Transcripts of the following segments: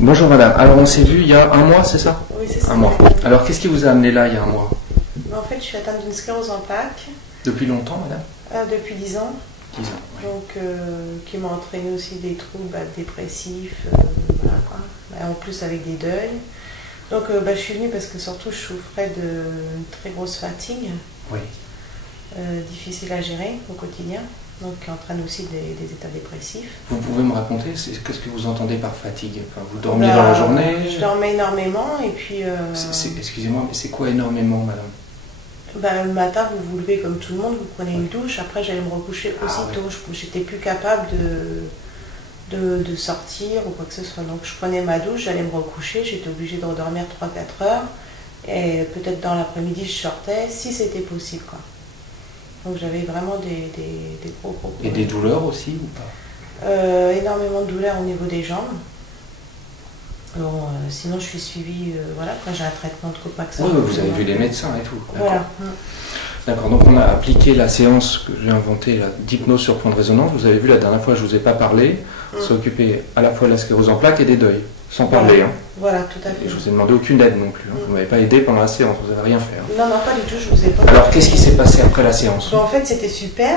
Bonjour madame, alors on s'est vu il y a un mois, c'est ça? Oui, c'est ça. Un mois. Alors qu'est-ce qui vous a amené là il y a un mois? En fait, je suis atteinte d'une sclérose en plaques. Depuis longtemps madame? Depuis 10 ans. 10 ans, oui. Donc, qui m'a entraîné aussi des troubles dépressifs, voilà, quoi. En plus avec des deuils. Donc je suis venue parce que surtout je souffrais de très grosse fatigue, Oui. difficile à gérer au quotidien, donc qui entraîne aussi des états dépressifs. Vous pouvez me raconter, qu'est-ce que vous entendez par fatigue? Enfin, vous dormiez dans la journée? Je dormais énormément et puis... Excusez-moi, mais c'est quoi énormément madame? Le matin, vous vous levez comme tout le monde, vous prenez une douche, après j'allais me recoucher aussitôt. Ouais. J'étais plus capable de sortir ou quoi que ce soit. Donc je prenais ma douche, j'allais me recoucher, j'étais obligée de redormir 3-4 heures. Et peut-être dans l'après-midi, je sortais, si c'était possible, quoi. Donc j'avais vraiment des gros problèmes. Et des douleurs aussi ou pas? Énormément de douleurs au niveau des jambes. Bon, sinon je suis suivie, voilà, quand j'ai un traitement de Copaxone. Oui, vous avez vu les médecins et tout. Voilà. D'accord, donc on a appliqué la séance que j'ai inventée, d'hypnose sur point de résonance. Vous avez vu la dernière fois, je ne vous ai pas parlé. On s'est occupé à la fois de la sclérose en plaques et des deuils, sans parler. Hein. Voilà, tout à fait. Et je vous ai demandé aucune aide non plus. Hein. Vous ne m'avez pas aidé pendant la séance, vous n'avez rien fait. Hein. Non, pas du tout, je vous ai pas. Alors qu'est-ce qui s'est passé après la séance? En fait, c'était super.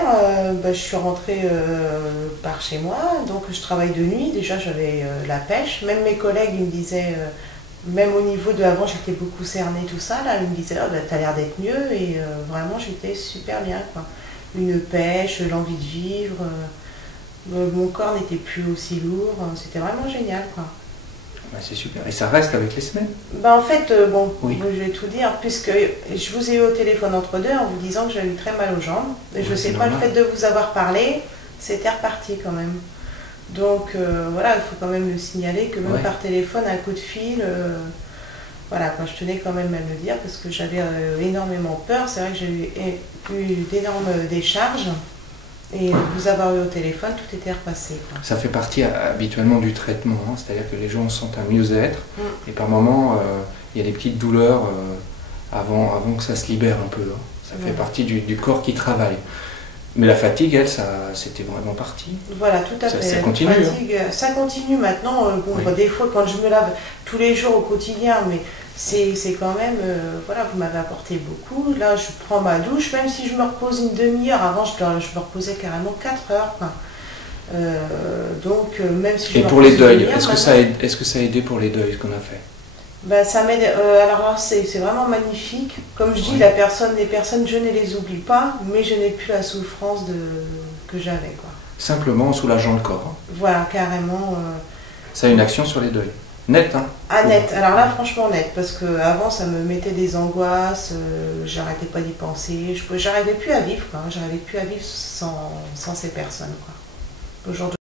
Je suis rentrée par chez moi, donc je travaille de nuit. Déjà, j'avais la pêche. Même mes collègues, ils me disaient, même au niveau de avant, j'étais beaucoup cernée, tout ça. Là, ils me disaient, oh, t'as l'air d'être mieux. Et vraiment, j'étais super bien, quoi. Une pêche, l'envie de vivre. Mon corps n'était plus aussi lourd. C'était vraiment génial, quoi. Ben, c'est super. Et ça reste avec les semaines? En fait, oui. Je vais tout dire, puisque je vous ai eu au téléphone entre deux en vous disant que j'avais eu très mal aux jambes. Et je ne sais pas, le fait de vous avoir parlé, c'était reparti quand même. Donc voilà, il faut quand même le signaler que même par téléphone, un coup de fil, voilà, je tenais quand même à le dire parce que j'avais énormément peur. C'est vrai que j'ai eu d'énormes décharges. Et vous avoir eu au téléphone, tout était repassé, quoi. Ça fait partie habituellement du traitement, hein, c'est-à-dire que les gens sentent un mieux-être et par moments il y a des petites douleurs avant que ça se libère un peu. Hein. Ça fait partie du corps qui travaille. Mais la fatigue, elle, c'était vraiment parti. Voilà, tout à fait. Ça continue. Fatigue, ça continue maintenant. Des fois, quand je me lave tous les jours au quotidien, mais c'est quand même, voilà, vous m'avez apporté beaucoup. Là, je prends ma douche, même si je me repose une demi-heure. Avant, je me reposais carrément 4 heures. Quoi. Donc, même si je Et me pour les deuils, est-ce que ça a aidé pour les deuils, ce qu'on a fait? Ça m'aide. Alors là, c'est vraiment magnifique. Comme je dis, les personnes, je ne les oublie pas, mais je n'ai plus la souffrance que j'avais, quoi. Simplement en soulageant le corps. Hein. Voilà, carrément. Ça a une action sur les deuils. Net, hein? Ah, net. Alors là, franchement, net. Parce qu'avant, ça me mettait des angoisses, j'arrêtais pas d'y penser. J'arrivais plus à vivre, quoi. J'arrivais plus à vivre sans ces personnes, quoi. Aujourd'hui,